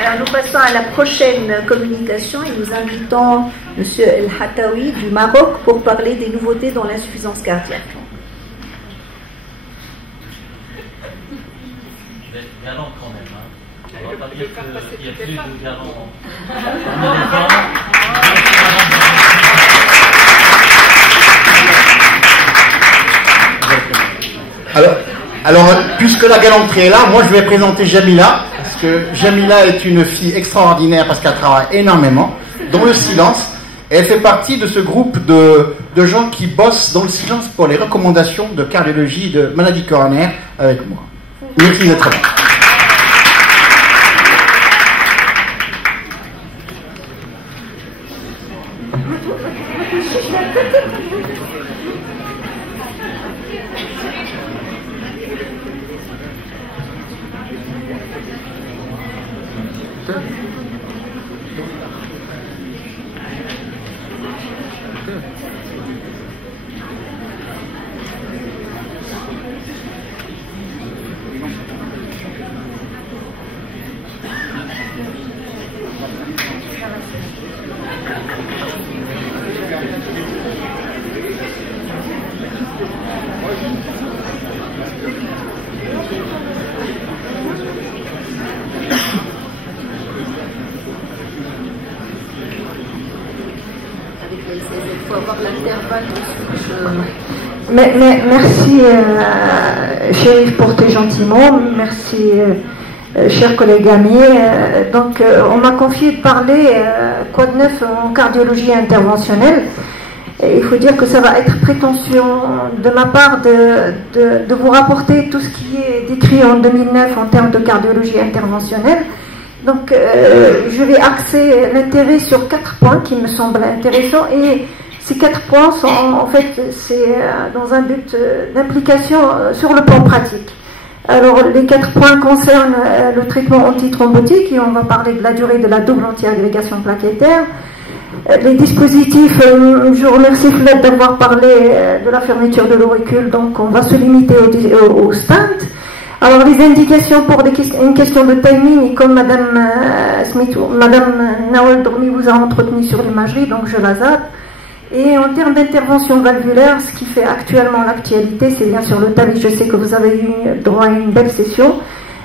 Alors nous passons à la prochaine communication et nous invitons M. El Hatawi du Maroc pour parler des nouveautés dans l'insuffisance cardiaque. Galant quand même. Hein. On va pas dire qu'il y a plus de galants. Alors, puisque la galanterie est là, moi je vais présenter Jamila, parce que Jamila est une fille extraordinaire parce qu'elle travaille énormément, dans le silence, et elle fait partie de ce groupe de gens qui bossent dans le silence pour les recommandations de cardiologie, de maladies coronaires avec moi. Merci d'être là. Merci, Chérif, pour tes gentils mots. Merci, chers collègues amis. On m'a confié de parler quoi de neuf en cardiologie interventionnelle. Et il faut dire que ça va être prétention de ma part de vous rapporter tout ce qui est décrit en 2009 en termes de cardiologie interventionnelle. Donc, je vais axer l'intérêt sur 4 points qui me semblent intéressants, et ces 4 points sont en fait c'est dans un but d'implication sur le plan pratique. Alors, les 4 points concernent le traitement antithrombotique, et on va parler de la durée de la double anti-agrégation plaquettaire. Les dispositifs, je remercie Fred d'avoir parlé de la fermeture de l'auricule, donc on va se limiter au stent. Alors, les indications pour une question de timing, et comme Madame Nawal Dormi vous a entretenu sur l'imagerie, donc je la zappe. Et en termes d'intervention valvulaire, ce qui fait actuellement l'actualité, c'est bien sûr le TAVI. Je sais que vous avez eu droit à une belle session,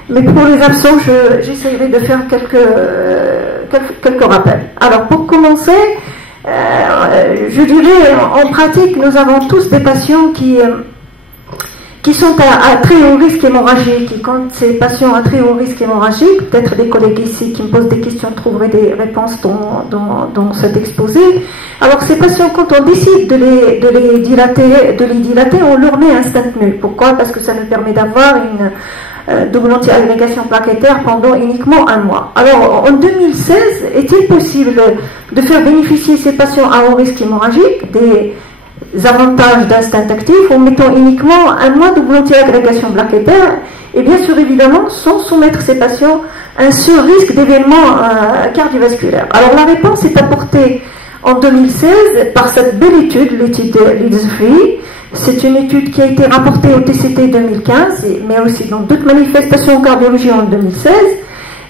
mais pour les absents, j'essaierai de faire quelques rappels. Alors, pour commencer, je dirais, en pratique, nous avons tous des patients qui sont à très haut risque hémorragique. Et quand ces patients à très haut risque hémorragique, peut-être des collègues ici qui me posent des questions trouveraient des réponses dans cet exposé. Alors, ces patients, quand on décide de les dilater, on leur met un stent nu. Pourquoi? Parce que ça nous permet d'avoir une double anti-agrégation plaquettaire pendant uniquement 1 mois. Alors, en 2016, est-il possible de faire bénéficier ces patients à haut risque hémorragique des avantages d'un stent actif en mettant uniquement 1 mois de double anti-agrégation plaquettaire, et bien sûr, évidemment, sans soumettre ces patients à un sur-risque d'événements cardiovasculaires? Alors, la réponse est apportée en 2016 par cette belle étude, l'étude LEADS-3. C'est une étude qui a été rapportée au TCT 2015, mais aussi dans d'autres manifestations en cardiologie en 2016.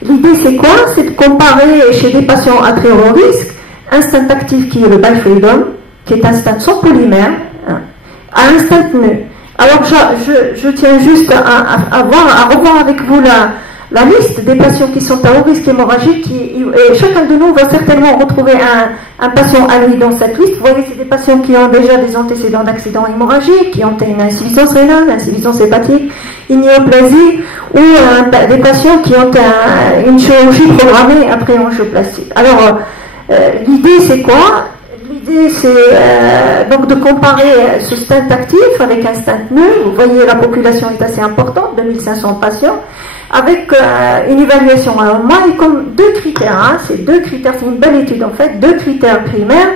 L'idée, c'est quoi? C'est de comparer chez des patients à très haut risque un stent actif qui est le Bifreedom, qui est un stent sans polymère, à un stent nu. Alors, je tiens juste à revoir avec vous la liste des patients qui sont à haut risque hémorragique, et chacun de nous va certainement retrouver un patient à lui dans cette liste. Vous voyez, c'est des patients qui ont déjà des antécédents d'accident hémorragique, qui ont une insuffisance rénale, insuffisance hépatique, une néoplasie, ou des patients qui ont une chirurgie programmée après angioplastie. Alors, l'idée, c'est quoi? L'idée, c'est donc de comparer ce stent actif avec un stent nu. Vous voyez, la population est assez importante, 2500 patients, avec une évaluation à 1 mois, et comme 2 critères, c'est 2 critères, c'est une belle étude en fait, 2 critères primaires,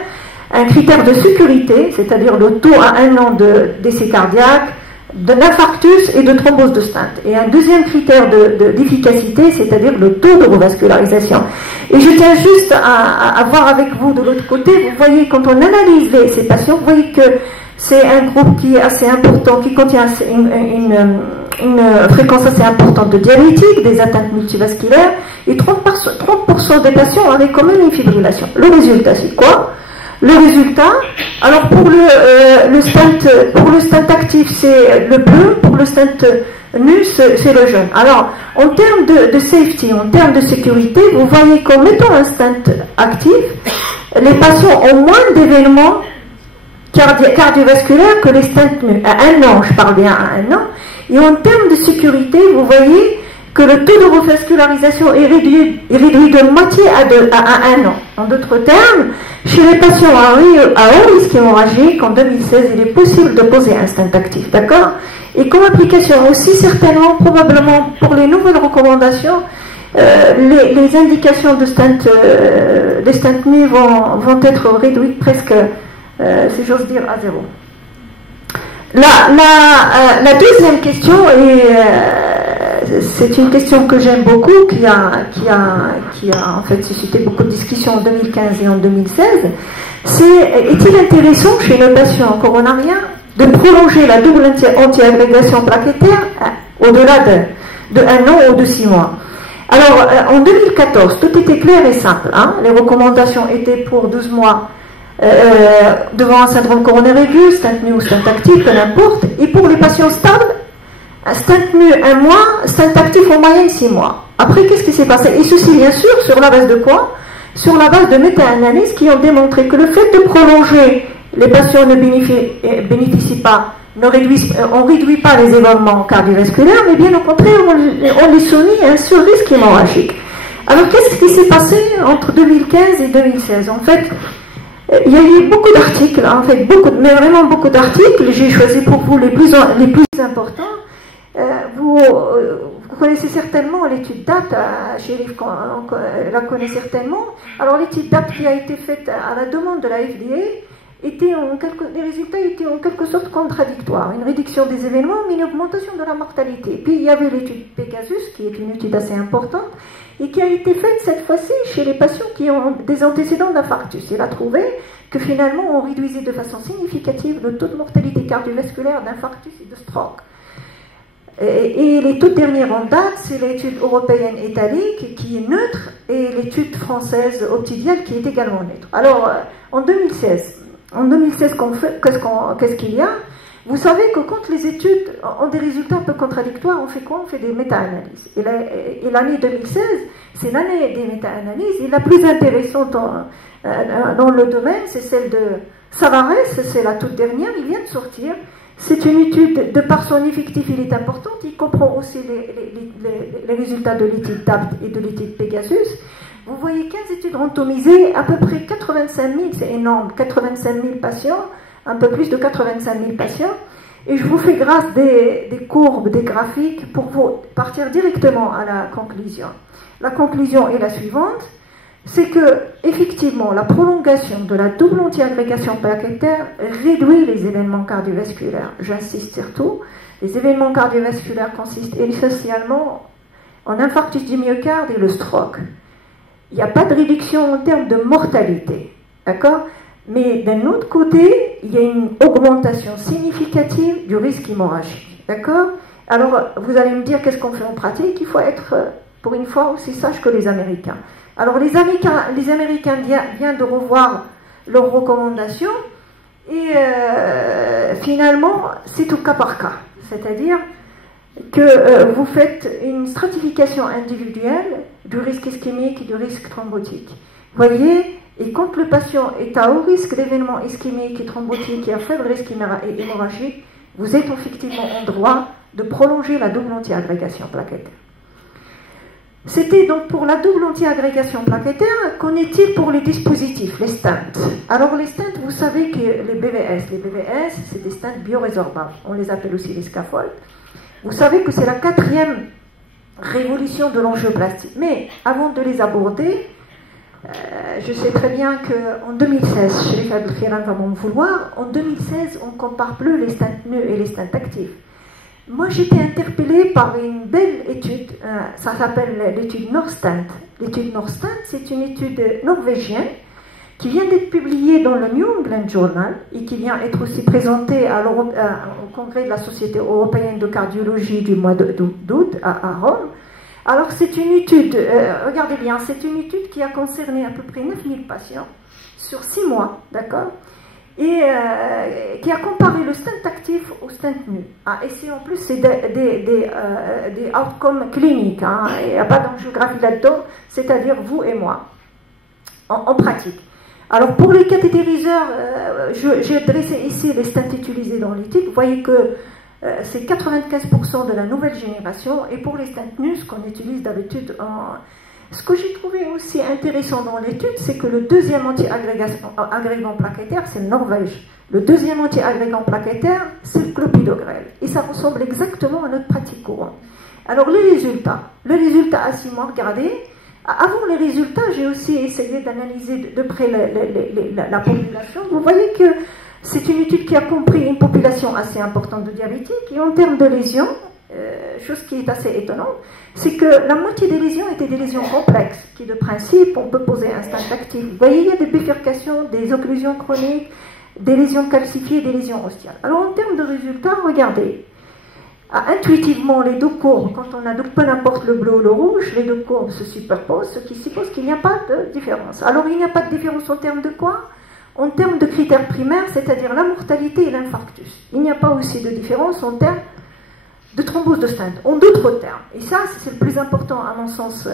un critère de sécurité, c'est-à-dire le taux à 1 an de décès cardiaque, d'infarctus et de thrombose de stent, et un deuxième critère d'efficacité, c'est-à-dire le taux de revascularisation. Et je tiens juste à voir avec vous de l'autre côté, vous voyez, quand on analyse ces patients, vous voyez que c'est un groupe qui est assez important, qui contient une fréquence assez importante de diabétiques, des atteintes multivasculaires, et 30% 30% des patients avaient quand même une fibrillation. Le résultat, c'est quoi? Le résultat, alors pour le stent actif, c'est le bleu, pour le stent nu, c'est le jaune. Alors, en termes de safety, en termes de sécurité, vous voyez qu'en mettant un stent actif, les patients ont moins d'événements cardiovasculaires que les stents nus. À 1 an, je parle bien à 1 an. Et en termes de sécurité, vous voyez que le taux de revascularisation est réduit de moitié à 1 an. En d'autres termes, chez les patients à haut risque hémorragique, en 2016, il est possible de poser un stent actif, d'accord? Et comme application aussi, certainement, probablement, pour les nouvelles recommandations, les indications de stent, des stents nus vont être réduites presque, si j'ose dire, à 0. La deuxième question, et c'est une question que j'aime beaucoup, qui a en fait suscité beaucoup de discussions en 2015 et en 2016, c'est est-il intéressant chez le patient coronarien de prolonger la double antiagrégation plaquettaire au-delà de 1 an ou de 6 mois? Alors, en 2014, tout était clair et simple. Hein. Les recommandations étaient pour 12 mois devant un syndrome coronaire aigu, stent nu ou stent actif, peu n'importe. Et pour les patients stables, stent nu 1 mois, stent actif en moyenne 6 mois. Après, qu'est-ce qui s'est passé? Et ceci, bien sûr, sur la base de quoi? Sur la base de méta-analyses qui ont démontré que le fait de prolonger, les patients ne bénéficient pas, on réduit pas les événements cardiovasculaires, mais bien au contraire, on les soumet à un sur-risque hémorragique. Alors, qu'est-ce qui s'est passé entre 2015 et 2016? En fait, il y a eu beaucoup d'articles, en fait, mais vraiment beaucoup d'articles. J'ai choisi pour vous les plus importants. Vous connaissez certainement l'étude DAPT, Chérif la connaît certainement. Alors, l'étude DAPT qui a été faite à la demande de la FDA, les résultats étaient en quelque sorte contradictoires. Une réduction des événements, mais une augmentation de la mortalité. Puis il y avait l'étude Pegasus, qui est une étude assez importante, et qui a été faite cette fois-ci chez les patients qui ont des antécédents d'infarctus. Il a trouvé que finalement on réduisait de façon significative le taux de mortalité cardiovasculaire d'infarctus et de stroke. Et les toutes dernières en date, c'est l'étude européenne étalique qui est neutre et l'étude française Optidial qui est également neutre. Alors, en 2016, qu'est-ce qu'il y a? Vous savez que quand les études ont des résultats un peu contradictoires, on fait quoi? On fait des méta-analyses. Et l'année 2016, c'est l'année des méta-analyses. Et la plus intéressante dans le domaine, c'est celle de Savares, c'est la toute dernière, il vient de sortir. C'est une étude, de par son effectif, il est importante, il comprend aussi les résultats de l'étude DAPT et de l'étude Pegasus. Vous voyez 15 études randomisées, à peu près 85 000, c'est énorme, 85 000 patients, un peu plus de 85 000 patients. Et je vous fais grâce des courbes, des graphiques, pour vous partir directement à la conclusion. La conclusion est la suivante, c'est que, effectivement, la prolongation de la double antiagrégation plaquettaire réduit les événements cardiovasculaires. J'insiste surtout, les événements cardiovasculaires consistent essentiellement en infarctus du myocarde et le stroke. Il n'y a pas de réduction en termes de mortalité, d'accord? Mais d'un autre côté, il y a une augmentation significative du risque hémorragique, d'accord? Alors, vous allez me dire, qu'est-ce qu'on fait en pratique? Il faut être, pour une fois, aussi sage que les Américains. Alors, les Américains viennent de revoir leurs recommandations et finalement, c'est au cas par cas. C'est-à-dire que vous faites une stratification individuelle du risque ischémique et du risque thrombotique. Voyez, et quand le patient est à haut risque d'événements ischémiques et thrombotiques et à faible risque hémorragique, vous êtes effectivement en droit de prolonger la double antiagrégation plaquettaire. C'était donc pour la double antiagrégation plaquettaire. Qu'en est-il pour les dispositifs, les stents? Alors les stents, vous savez que les BVS, c'est des stents biorésorbables. On les appelle aussi les scapholds. Vous savez que c'est la 4e révolution de l'angioplastie. Mais avant de les aborder, je sais très bien qu'en 2016, Chérif Abdelkhiran va m'en vouloir, en 2016, on ne compare plus les stents nus et les stents actifs. Moi, j'étais interpellée par une belle étude, ça s'appelle l'étude Norstent. L'étude Norstent, c'est une étude norvégienne qui vient d'être publiée dans le New England Journal et qui vient être aussi présentée au congrès de la Société européenne de cardiologie du mois d'août à Rome. Alors c'est une étude, regardez bien, c'est une étude qui a concerné à peu près 9000 patients sur 6 mois, d'accord, et qui a comparé le stent actif au stent nu. Ah, et c'est en plus c'est des outcomes cliniques, hein, il n'y a pas d'angiographie là-dedans, c'est-à-dire vous et moi, en pratique. Alors pour les cathétériseurs, j'ai dressé ici les stents utilisés dans l'étude. Vous voyez que c'est 95% de la nouvelle génération, et pour les stents nus, ce qu'on utilise d'habitude Ce que j'ai trouvé aussi intéressant dans l'étude, c'est que le deuxième anti-agrégant plaquettaire, c'est le Norvège. Le deuxième anti-agrégant plaquettaire, c'est le clopidogrel. Et ça ressemble exactement à notre pratique courante. Alors le résultat à 6 mois, regardez. Avant les résultats, j'ai aussi essayé d'analyser de près la population. Vous voyez que c'est une étude qui a compris une population assez importante de diabétiques, et en termes de lésions, chose qui est assez étonnante, c'est que la moitié des lésions étaient des lésions complexes, qui de principe, on peut poser un stent actif. Vous voyez, il y a des bifurcations, des occlusions chroniques, des lésions calcifiées, des lésions ostiales. Alors en termes de résultats, regardez. Intuitivement, les deux courbes, quand on a donc peu importe le bleu ou le rouge, les deux courbes se superposent, ce qui suppose qu'il n'y a pas de différence. Alors il n'y a pas de différence en termes de quoi? En termes de critères primaires, c'est-à-dire la mortalité et l'infarctus. Il n'y a pas aussi de différence en termes de thrombose de stent. En d'autres termes, et ça c'est le plus important à mon sens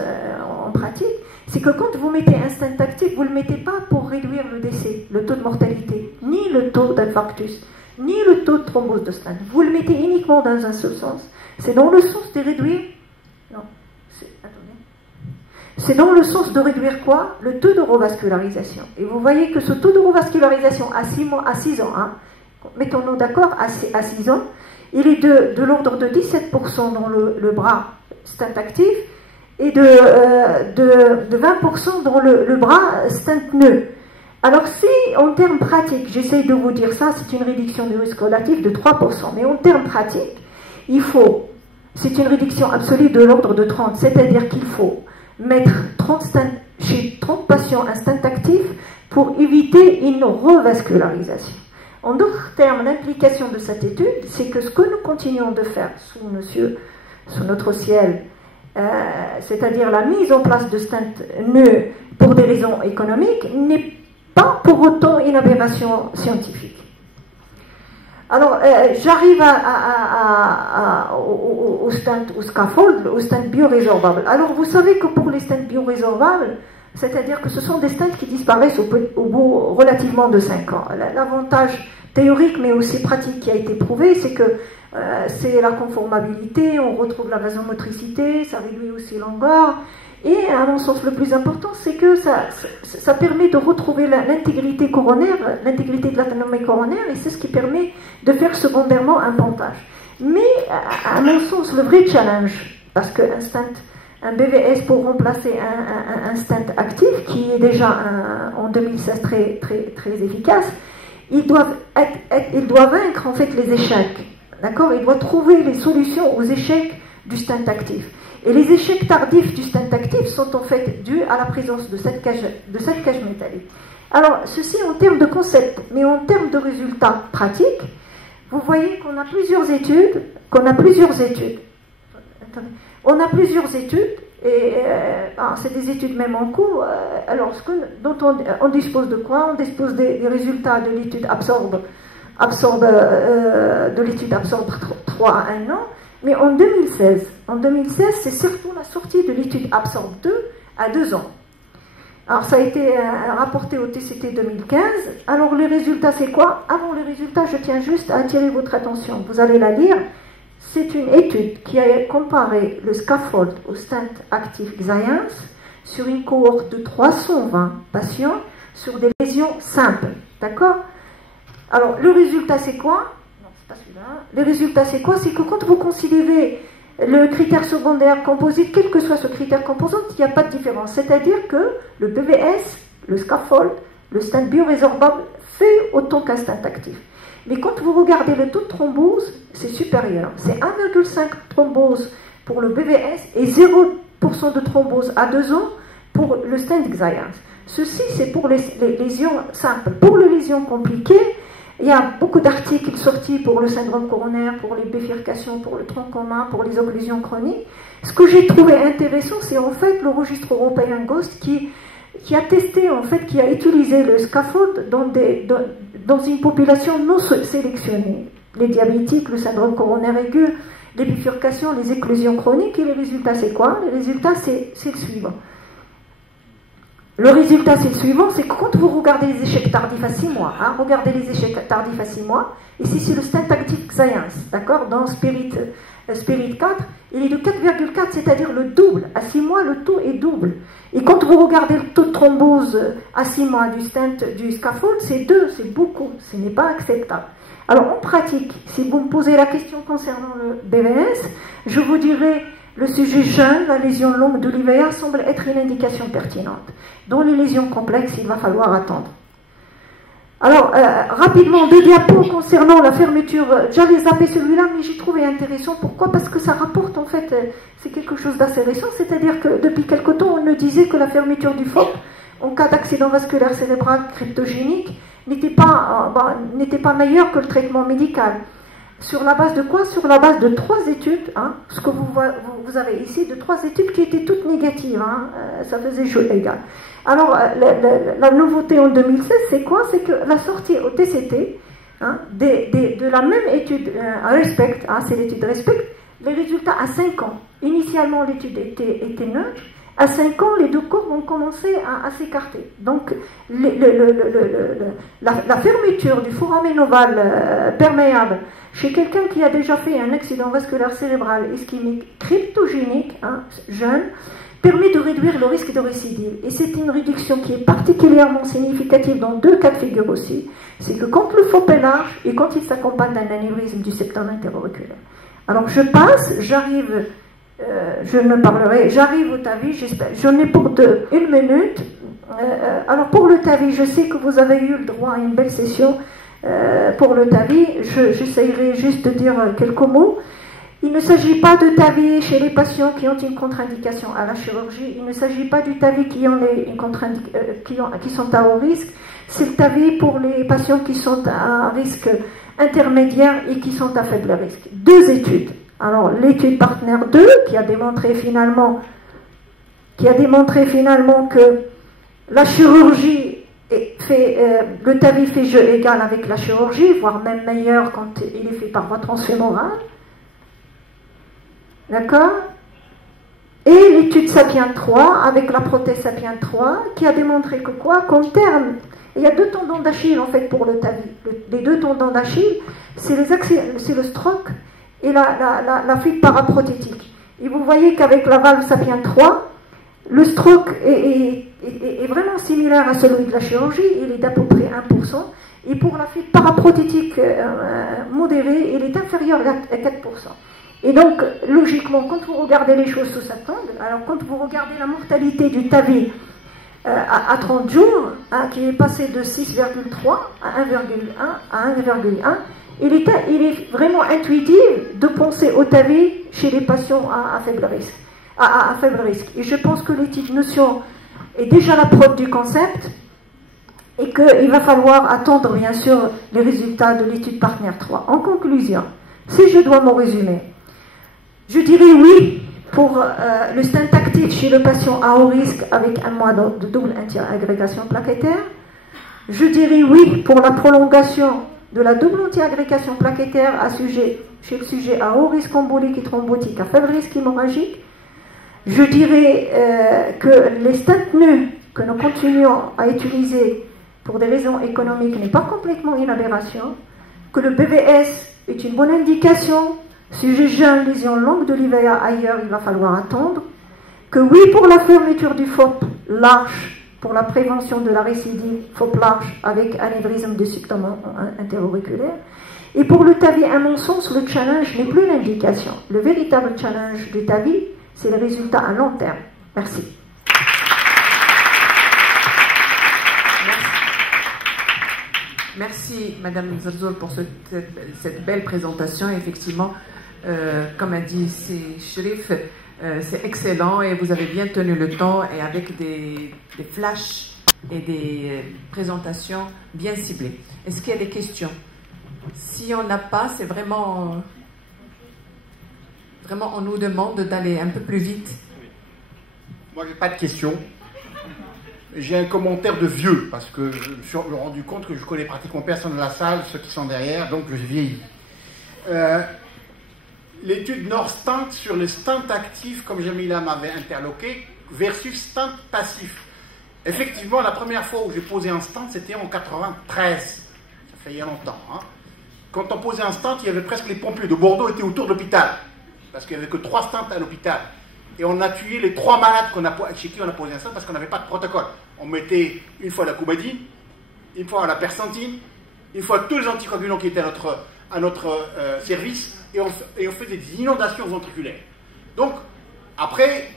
en pratique, c'est que quand vous mettez un stent actif, vous ne le mettez pas pour réduire le décès, le taux de mortalité, ni le taux d'infarctus, ni le taux de thrombose de stent. Vous le mettez uniquement dans un seul sens. C'est dans le sens de réduire... Non, c'est dans le sens de réduire quoi? Le taux de revascularisation. Et vous voyez que ce taux de revascularisation à 6 ans, hein, mettons-nous d'accord, à 6 ans, il est de l'ordre de 17% dans le bras stent actif et de 20% dans le bras stent nœud. Alors si, en termes pratiques, j'essaye de vous dire ça, c'est une réduction du risque relatif de 3%, mais en termes pratiques, c'est une réduction absolue de l'ordre de 30, c'est-à-dire qu'il faut mettre 30 stents, chez 30 patients un stent actif pour éviter une revascularisation. En d'autres termes, l'implication de cette étude, c'est que ce que nous continuons de faire sous notre ciel, c'est-à-dire la mise en place de stents nœuds pour des raisons économiques, n'est pas pour autant une aberration scientifique. Alors, j'arrive au stent, au scaffold, au stent biorésorbables. Alors, vous savez que pour les stents biorésorbables, c'est-à-dire que ce sont des stents qui disparaissent au bout relativement de 5 ans. L'avantage théorique, mais aussi pratique qui a été prouvé, c'est que c'est la conformabilité, on retrouve la vasomotricité, ça réduit aussi l'angor. Et à mon sens, le plus important, c'est que ça permet de retrouver l'intégrité coronaire, l'intégrité de l'anatomie coronaire, et c'est ce qui permet de faire secondairement un pontage. Mais, à mon sens, le vrai challenge, parce qu'un stent, un BVS pour remplacer un stent actif, qui est déjà en 2016 très, très, très efficace, il doit vaincre en fait les échecs. D'accord? Il doit trouver les solutions aux échecs du stent actif. Et les échecs tardifs du stent actif sont en fait dus à la présence de cette cage métallique. Alors, ceci en termes de concept, mais en termes de résultats pratiques, vous voyez qu'on a plusieurs études, et c'est des études même en cours. Alors, dont on dispose de quoi? On dispose des résultats de l'étude Absorbe 3 à 1 an. Mais en 2016, c'est surtout la sortie de l'étude Absorbe 2 à 2 ans. Alors ça a été rapporté au TCT 2015. Alors les résultats, c'est quoi? Avant les résultats, je tiens juste à attirer votre attention. Vous allez la lire. C'est une étude qui a comparé le scaffold au stent actif Xience sur une cohorte de 320 patients sur des lésions simples. D'accord? Alors le résultat, c'est quoi? Les résultats, c'est quoi? C'est que quand vous considérez le critère secondaire composite, quel que soit ce critère composant, il n'y a pas de différence. C'est-à-dire que le BVS, le scaffold, le stent biorésorbable fait autant qu'un stent actif. Mais quand vous regardez le taux de thrombose, c'est supérieur. C'est 1,5 thrombose pour le BVS et 0% de thrombose à 2 ans pour le stent Xience. Ceci, c'est pour les lésions simples. Pour les lésions compliquées, il y a beaucoup d'articles sortis pour le syndrome coronaire, pour les bifurcations, pour le tronc commun, pour les occlusions chroniques. Ce que j'ai trouvé intéressant, c'est en fait le registre européen GHOST qui a testé, en fait, qui a utilisé le scaffold dans une population non sélectionnée. Les diabétiques, le syndrome coronaire aigu, les bifurcations, les éclosions chroniques, et les résultats, c'est quoi? Les résultats, c'est le suivant. Le résultat, c'est le suivant, c'est que quand vous regardez les échecs tardifs à 6 mois, regardez les échecs tardifs à 6 mois, ici c'est le stent active Xience, d'accord? Dans Spirit 4, il est de 4,4, c'est-à-dire le double. À 6 mois, le taux est double. Et quand vous regardez le taux de thrombose à 6 mois du stent, du scaffold, c'est 2, c'est beaucoup, ce n'est pas acceptable. Alors en pratique, si vous me posez la question concernant le BVS, je vous dirais, le sujet jeune, la lésion longue de l'IVA semble être une indication pertinente. Dans les lésions complexes, il va falloir attendre. Alors, rapidement, 2 diapos concernant la fermeture. J'avais zappé celui-là, mais j'ai trouvé intéressant. Pourquoi? Parce que ça rapporte, en fait, c'est quelque chose d'assez récent. C'est-à-dire que depuis quelque temps, on nous disait que la fermeture du FOP, en cas d'accident vasculaire cérébral cryptogénique, n'était pas meilleure que le traitement médical. Sur la base de quoi? Sur la base de 3 études, ce que vous avez ici, de 3 études qui étaient toutes négatives, ça faisait jeu égal. Alors, la nouveauté en 2016, c'est quoi? C'est que la sortie au TCT, de la même étude RESPECT, c'est l'étude RESPECT, les résultats à 5 ans. Initialement, l'étude était neutre. À 5 ans, les 2 courbes ont commencé à s'écarter. Donc, la fermeture du foramen ovale perméable chez quelqu'un qui a déjà fait un accident vasculaire cérébral ischémique cryptogénique, jeune, permet de réduire le risque de récidive. Et c'est une réduction qui est particulièrement significative dans 2 cas de figure aussi. C'est que quand le FOP est large et quand il s'accompagne d'un anévrisme du septum interoculaire. Alors, je passe, j'arrive... je ne parlerai, j'arrive au TAVI, j'en ai pour 1 minute. Alors pour le TAVI, je sais que vous avez eu le droit à une belle session pour le TAVI, j'essayerai juste de dire quelques mots. Il ne s'agit pas de TAVI chez les patients qui ont une contre-indication à la chirurgie, il ne s'agit pas du TAVI qui sont à haut risque, c'est le TAVI pour les patients qui sont à risque intermédiaire et qui sont à faible risque. 2 études. Alors, l'étude Partner 2, qui a démontré finalement que la chirurgie le TAVI fait jeu égal avec la chirurgie, voire même meilleur quand il est fait par voie transfémorale. D'accord? Et l'étude Sapien 3, avec la prothèse Sapien 3, qui a démontré que quoi? Qu'en termes, il y a 2 tendons d'Achille en fait pour le TAVI. Les 2 tendons d'Achille, c'est le stroke et la fuite paraprothétique. Et vous voyez qu'avec la valve Sapien 3, le stroke est vraiment similaire à celui de la chirurgie, il est d'à peu près 1%, et pour la fuite paraprothétique modérée, il est inférieur à 4%. Et donc, logiquement, quand vous regardez les choses sous cet angle, alors quand vous regardez la mortalité du TAVI à 30 jours, qui est passé de 6,3 à 1,1 à 1,1, il est vraiment intuitif de penser au TAVI chez les patients à faible risque. Et je pense que l'étude Notion est déjà la preuve du concept et qu'il va falloir attendre bien sûr les résultats de l'étude Partner 3. En conclusion, si je dois m'en résumer, je dirais oui pour le stent actif chez le patient à haut risque avec 1 mois de double anti-agrégation plaquettaire. Je dirais oui pour la prolongation de la double anti-agrégation plaquettaire chez le sujet à haut risque embolique et thrombotique à faible risque hémorragique. Je dirais que les stents nus que nous continuons à utiliser pour des raisons économiques n'est pas complètement une aberration, que le BVS est une bonne indication, sujet jeune, lésion longue de l'IVA ailleurs, il va falloir attendre, que oui pour la fermeture du FOP large, pour la prévention de la récidive FOP large avec anévrisme du septum interauriculaire, et pour le TAVI, à mon sens, le challenge n'est plus l'indication. Le véritable challenge du TAVI, c'est le résultat à long terme. Merci. Merci, Madame Zerzoul, pour cette belle présentation. Effectivement, comme a dit Chérif, c'est excellent et vous avez bien tenu le temps et avec des flashs et des présentations bien ciblées. Est-ce qu'il y a des questions? Si on n'a pas, c'est vraiment... vraiment, on nous demande d'aller un peu plus vite. Moi, j'ai pas de questions. J'ai un commentaire de vieux, parce que je me suis rendu compte que je connais pratiquement personne de la salle, ceux qui sont derrière, donc je vieillis. L'étude Norstant sur les stents actifs, comme Jamila m'avait interloqué, versus stents passifs. Effectivement, la première fois où j'ai posé un stent, c'était en 93. Ça fait il y a longtemps. Hein. Quand on posait un stent, il y avait presque les pompiers de Bordeaux étaient autour de l'hôpital. Parce qu'il n'y avait que 3 stents à l'hôpital. Et on a tué les 3 malades chez qui on a posé un stent parce qu'on n'avait pas de protocole. On mettait une fois la coumadine, une fois la persentine, une fois tous les anticoagulants qui étaient à notre service, et on faisait des inondations ventriculaires. Donc, après,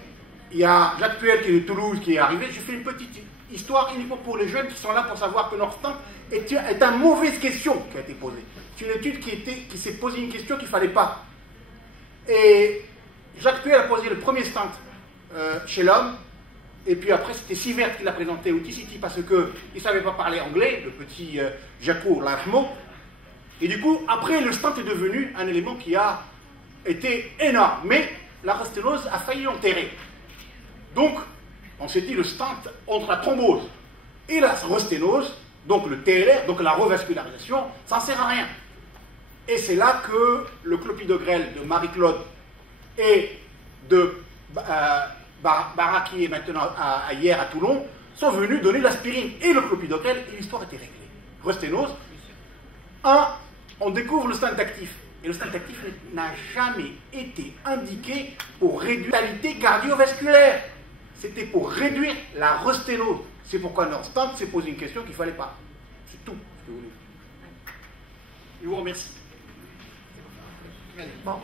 il y a Jacques Puel qui est de Toulouse qui est arrivé. J'ai fait une petite histoire uniquement pour les jeunes qui sont là pour savoir que Norstant est une mauvaise question qui a été posée. C'est une étude qui s'est posée une question qu'il ne fallait pas. Et Jacques Puel a posé le premier stent chez l'homme, et puis après c'était Sivert qui l'a présenté au TCT parce qu'il ne savait pas parler anglais, le petit Jaco Larmo. Et du coup, après le stent est devenu un élément qui a été énorme, mais la rosténose a failli l'enterrer. Donc, on s'est dit le stent entre la thrombose et la rosténose, donc le TLR, donc la revascularisation, ça ne sert à rien. Et c'est là que le clopidogrel de Marie-Claude et de Barra, qui est maintenant hier à Toulon, sont venus donner l'aspirine et le clopidogrel, et l'histoire était réglée. Rosténose. On découvre le stent actif. Et le stent actif n'a jamais été indiqué pour réduire la mortalité cardiovasculaire. C'était pour réduire la rosténose. C'est pourquoi Norstant s'est posé une question qu'il ne fallait pas. C'est tout ce que vous voulez. Je vous remercie. Bon.